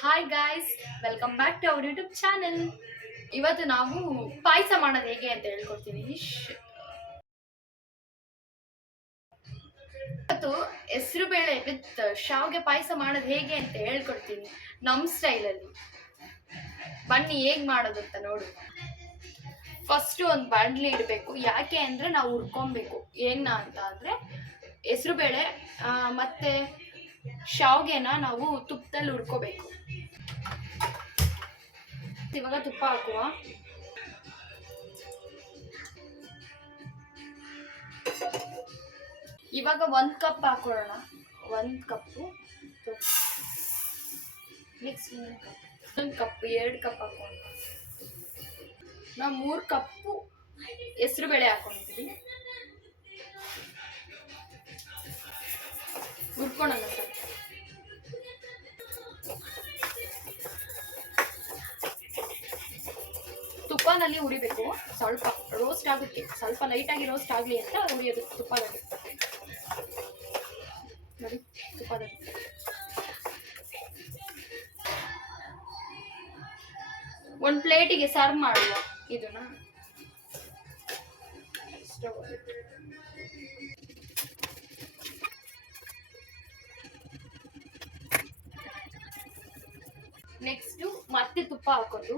Hi guys, welcome back to our YouTube channel. ಇವತ್ತು ನಾವು ಪಾಯಸ ಮಾಡೋದು ಹೇಗೆ ಅಂತ ಹೇಳ್ಕೊಡ್ತೀನಿ. ಇವತ್ತು ಹೆಸರು ಬೇಳೆ ವಿತ್ ಶಾವಿಗೆ ಪಾಯಸ ಮಾಡೋದು ಹೇಗೆ ಅಂತ ಹೇಳ್ಕೊಡ್ತೀನಿ ನಮ್ಮ ಸ್ಟೈಲಲ್ಲಿ. ಬನ್ನಿ ಹೇಗೆ ಮಾಡೋದು ಅಂತ ನೋಡು. ಫಸ್ಟ್ ಒಂದು ಬಾಣಲಿ ಇಡಬೇಕು. ಯಾಕೆ ಅಂದರೆ ನಾವು ಹುರ್ಕೊಬೇಕು. ಏನ ಅಂತ ಅಂದರೆ ಹೆಸರು ಬೇಳೆ ಮತ್ತು ಶಾವಿಗೆನ ನಾವು ತುಪ್ಪದಲ್ಲಿ ಹುರ್ಕೋಬೇಕು. ಇವಾಗ ತುಪ್ಪ ಹಾಕುವ. ಇವಾಗ 1 ಕಪ್ ಹಾಕೊಳ್ಳೋಣ. 1 ಕಪ್ಪು. ನೆಕ್ಸ್ಟ್ 1 ಕಪ್ 2 ಕಪ್ ಹಾಕೋಣ. ನಾವು 3 ಕಪ್ಪು ಹೆಸರು ಬೇಳೆ ಹಾಕೊಂಡಿದ್ದೀವಿ. ಹುರ್ಕೊಳ್ಳೋಣ ಸರ್. ತುಪ್ಪನಲ್ಲಿ ಉರಿಬೇಕು. ಸ್ವಲ್ಪ ರೋಸ್ಟ್ ಆಗುತ್ತೆ, ಸ್ವಲ್ಪ ಲೈಟಾಗಿ ರೋಸ್ಟ್ ಆಗಲಿ ಅಂತ ಉರಿಯೋದು ತುಪ್ಪದಲ್ಲಿ. ನೋಡಿ, ತುಪ್ಪದಲ್ಲಿ ಒಂದು ಪ್ಲೇಟಿಗೆ ಸರ್ವ್ ಮಾಡುವ ಇದನ್ನ. ನೆಕ್ಸ್ಟ್ ಮತ್ತೆ ತುಪ್ಪ ಹಾಕೋದು.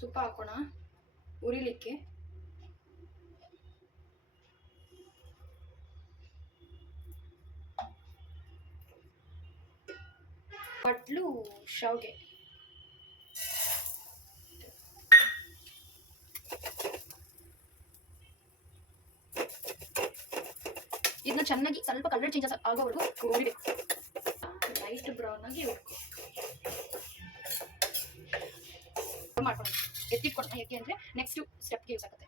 ತುಪ್ಪ ಹಾಕೋಣ ಉರಿಲಿಕ್ಕೆ. ಬಟ್ಲು ಶಾವಿಗೆ. ಇದನ್ನ ಚೆನ್ನಾಗಿ ಸ್ವಲ್ಪ ಕಲರ್ ಚೇಂಜಸ್ ಆಗೋವರೆಗೂ ಹುರಿಬೇಕು. ಲೈಟ್ ಬ್ರೌನ್ ಆಗಿ ಮಾಡ್ಕೊಂಡು ಎತ್ತಿಟ್ಕೊಳ್ಳೋಣ. ಯಾಕೆ ಅಂದರೆ ನೆಕ್ಸ್ಟ್ ಸ್ಟೆಪ್ಗೆ ಯೂಸ್ ಆಗುತ್ತೆ.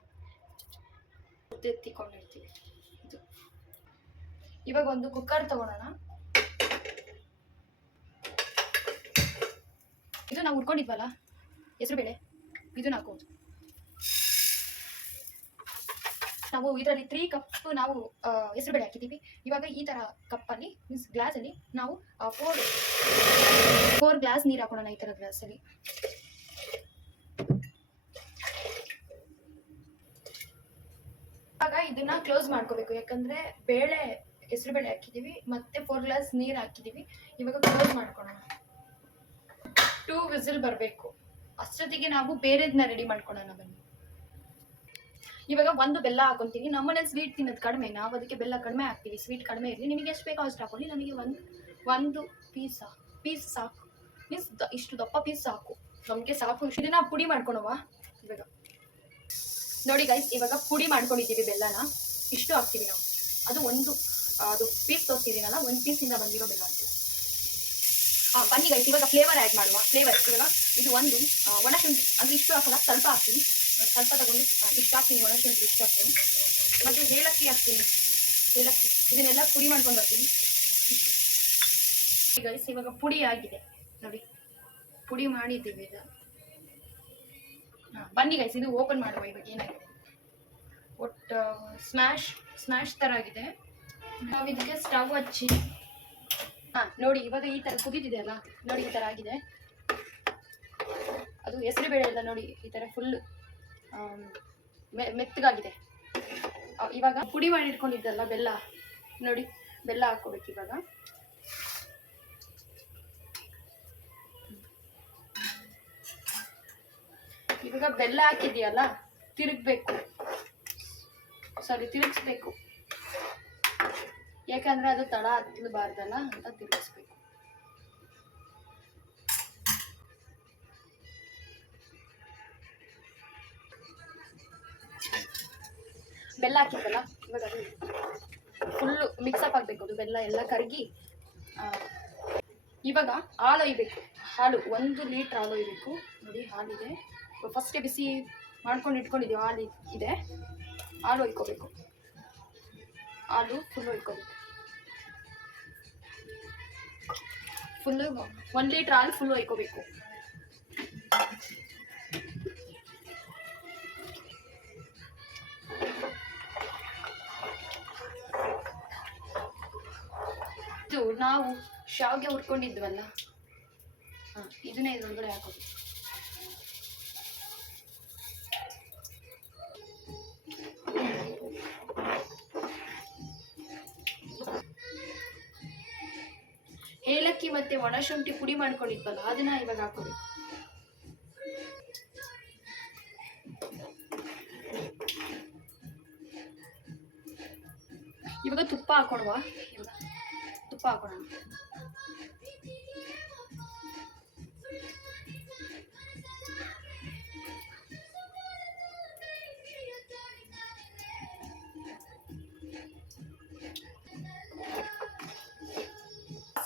ಎತ್ತಿಕೊಂಡಿರ್ತೀವಿ. ಇವಾಗ ಒಂದು ಕುಕ್ಕರ್ ತಗೊಳ್ಳೋಣ. ಇದು ನಾವು ಹುರ್ಕೊಂಡಿದ್ವಲ್ಲ ಹೆಸರು ಬೇಳೆ, ಇದನ್ನ ಹಾಕೋದು. ನಾವು ಇದರಲ್ಲಿ 3 ಕಪ್ ನಾವು ಹೆಸರು ಬೇಳೆ ಹಾಕಿದ್ದೀವಿ. ಇವಾಗ ಈ ಥರ ಕಪ್ಪಲ್ಲಿ ಮೀನ್ಸ್ ಗ್ಲಾಸಲ್ಲಿ ನಾವು 4 ಗ್ಲಾಸ್ ನೀರು ಹಾಕೋಣ. ಈ ಥರ ಗ್ಲಾಸಲ್ಲಿ ಇವಾಗ ಇದನ್ನ ಕ್ಲೋಸ್ ಮಾಡ್ಕೋಬೇಕು. ಯಾಕಂದರೆ ಬೇಳೆ ಹೆಸರು ಬೇಳೆ ಹಾಕಿದ್ದೀವಿ ಮತ್ತು 4 ಗ್ಲಾಸ್ ನೀರು ಹಾಕಿದ್ದೀವಿ. ಇವಾಗ ಕ್ಲೋಸ್ ಮಾಡ್ಕೊಳ್ಳೋಣ. 2 ವಿಸಿಲ್ ಬರಬೇಕು. ಅಷ್ಟೊತ್ತಿಗೆ ನಾವು ಬೇರೆದನ್ನ ರೆಡಿ ಮಾಡ್ಕೊಳ್ಳೋಣ ಬನ್ನಿ. ಇವಾಗ ಒಂದು ಬೆಲ್ಲ ಹಾಕೊತೀವಿ. ನಮ್ಮನೇಲಿ ಸ್ವೀಟ್ ತಿನ್ನೋದು ಕಡಿಮೆ, ನಾವು ಅದಕ್ಕೆ ಬೆಲ್ಲ ಕಡಿಮೆ ಹಾಕ್ತೀವಿ. ಸ್ವೀಟ್ ಕಡಿಮೆ ಇರಲಿ, ನಿಮಗೆ ಎಷ್ಟು ಬೇಕೋ ಅಷ್ಟು ಹಾಕೊಳ್ಳಿ. ನನಗೆ ಒಂದು ಪೀಸ್ ಸಾಕು. ಮೀನ್ಸ್ ಇಷ್ಟು ದಪ್ಪ ಪೀಸ್ ಸಾಕು, ನಮಗೆ ಸಾಕು. ಇದನ್ನ ಪುಡಿ ಮಾಡ್ಕೊಳುವ. ಇವಾಗ ನೋಡಿ ಗೈಸ್, ಇವಾಗ ಪುಡಿ ಮಾಡ್ಕೊಂಡಿದ್ದೀವಿ ಬೆಲ್ಲನ. ಇಷ್ಟು ಹಾಕ್ತೀವಿ ನಾವು. ಅದು ಪೀಸ್ ತೋರಿಸ್ತಿದ್ದೀನಲ್ಲ, 1 ಪೀಸಿಂದ ಬಂದಿರೋ ಬೆಲ್ಲ ಅಂತ. ಬನ್ನಿ ಗೈಸ್, ಇವಾಗ ಫ್ಲೇವರ್ ಆ್ಯಡ್ ಮಾಡುವ. ಫ್ಲೇವರ್ ಇವಾಗ ಇದು ಒಂದು ಒಣಶುಂಠಿ, ಅಂದರೆ ಇಷ್ಟು ಹಾಕಲ್ಲ, ಸ್ವಲ್ಪ ಹಾಕ್ತೀನಿ. ಸ್ವಲ್ಪ ತಗೊಂಡು ಇಷ್ಟು ಹಾಕ್ತೀನಿ. ಒಣಶುಂಠಿ ಇಷ್ಟು ಹಾಕ್ತೀನಿ. ಮತ್ತು ಏಲಕ್ಕಿ ಹಾಕ್ತೀನಿ. ಏಲಕ್ಕಿ ಇದನ್ನೆಲ್ಲ ಪುಡಿ ಮಾಡ್ಕೊಂಡು ಬರ್ತೀನಿ. ಗೈಸ್ ಇವಾಗ ಪುಡಿ ಆಗಿದೆ ನೋಡಿ, ಪುಡಿ ಮಾಡಿದ್ದೀವಿ ಇದು. ಬನ್ನಿ ಗೈಸ್, ಇದು ಓಪನ್ ಮಾಡುವ. ಇವಾಗ ಏನಾಗಿದೆ ಒಟ್ಟು ಸ್ಮ್ಯಾಶ್ ಥರ ಆಗಿದೆ. ನಾವು ಇದಕ್ಕೆ ಸ್ಟವ್ ಹಚ್ಚಿ ನೋಡಿ, ಇವಾಗ ಈ ಥರ ಕುದಿತಿದೆ ಅಲ್ಲ, ನೋಡಿ ಈ ಥರ ಆಗಿದೆ. ಅದು ಹೆಸರು ಬೇಳೆ ಎಲ್ಲ ನೋಡಿ ಈ ಥರ ಫುಲ್ ಮೆತ್ತಗಾಗಿದೆ. ಇವಾಗ ಪುಡಿ ಮಾಡಿ ಇಟ್ಕೊಂಡಿದ್ದಲ್ಲ ಬೆಲ್ಲ, ನೋಡಿ ಬೆಲ್ಲ ಹಾಕ್ಕೋಬೇಕು. ಇವಾಗ ಬೆಲ್ಲ ಹಾಕಿದೆಯಲ್ಲ, ತಿರುಗಿಸ್ಬೇಕು. ಯಾಕಂದ್ರೆ ಅದು ತಳ ಹತ್ತಬಾರ್ದಲ್ಲ ಅಂತ ತಿರುಗಿಸ್ಬೇಕು. ಬೆಲ್ಲ ಹಾಕಿದ್ದಲ್ಲ, ಇವಾಗ ಅದು ಫುಲ್ಲು ಮಿಕ್ಸಪ್ ಆಗಬೇಕು. ಅದು ಬೆಲ್ಲ ಎಲ್ಲ ಕರಗಿ. ಇವಾಗ ಹಾಲು ಒಯ್ಬೇಕು. ಹಾಲು 1 ಲೀಟ್ರ್ ಹಾಲು ಒಯ್ಬೇಕು. ನೋಡಿ ಹಾಲಿದೆ. ಫಸ್ಟೇ ಬಿಸಿ ಮಾಡ್ಕೊಂಡು ಇಟ್ಕೊಂಡಿದ್ದೀವಿ. ಹಾಲು ಇದೆ, ಹಾಲು ಒಯ್ಕೋಬೇಕು. ಹಾಲು ಫುಲ್ ಒಯ್ಕೋಬೇಕು. ಫುಲ್ಲು 1 ಲೀಟ್ರ್ ಹಾಲು ಫುಲ್ ಒಯ್ಕೋಬೇಕು. ಇದು ನಾವು ಶಾವ್ಗೆ ಹುರ್ಕೊಂಡಿದ್ವಲ್ಲ, ಇದನ್ನೇ ಇದ್ರೊಳಗಡೆ ಹಾಕೋದು. ಏಲಕ್ಕಿ ಮತ್ತೆ ಒಣಶುಂಠಿ ಪುಡಿ ಮಾಡ್ಕೊಂಡಿದ್ವಲ್ಲ, ಅದನ್ನ ಇವಾಗ ಹಾಕೋಬೇಕು. ಇವಾಗ ತುಪ್ಪ ಹಾಕೊಳುವ. ಇವಾಗ ತುಪ್ಪ ಹಾಕೋಣ.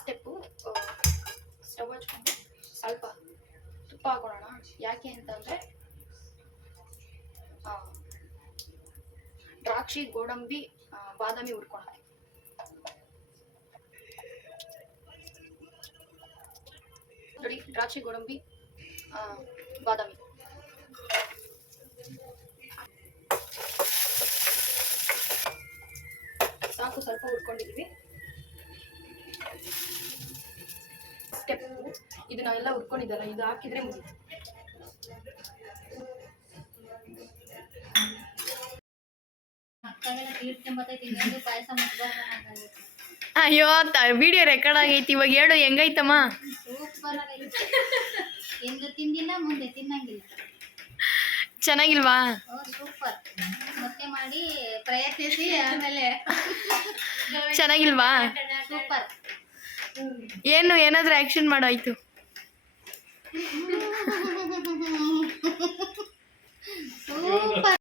ಸ್ಟೆಪ್ಪು ಸ್ಟವ್ ಹಚ್ಕೊಂಡು ಸ್ವಲ್ಪ ತುಪ್ಪ ಹಾಕೊಳ್ಳೋಣ. ಯಾಕೆ ಅಂತಂದರೆ ದ್ರಾಕ್ಷಿ, ಗೋಡಂಬಿ, ಬಾದಾಮಿ ಹುರ್ಕೊಳ್ಳೋಣ. ನೋಡಿ, ದ್ರಾಕ್ಷಿ, ಗೋಡಂಬಿ, ಬಾದಾಮಿ. ಸಾಕು, ಸ್ವಲ್ಪ ಹುರ್ಕೊಂಡಿದೀವಿ. ಸ್ಟೆಪ್ ಇದನ್ನ ಎಲ್ಲ ಹುರ್ಕೊಂಡಿದ್ದಲ್ಲ, ಇದು ಹಾಕಿದ್ರೆ ಮುಗಿತು. ಅಯ್ಯೋ, ವಿಡಿಯೋ ರೆಕಾರ್ಡ್ ಆಗೈತಿ. ಇವಾಗ ಹೇಳು, ಹೆಂಗೈತಮ್ಮ? ತಿಂದಿಲ್ಲ, ಮುಂದೆ ತಿನ್ನಂಗಿಲ್ಲ. ಚೆನ್ನಾಗಿಲ್ವಾ? ಸೂಪರ್. ಮತ್ತೆ ಮಾಡಿ ಪ್ರಯತ್ನಿಸಿ, ಆಮೇಲೆ ಚೆನ್ನಾಗಿಲ್ವಾ? ಸೂಪರ್. ಏನಾದ್ರೂ ಆಕ್ಷನ್ ಮಾಡಾಯ್ತು. ಸೂಪರ್.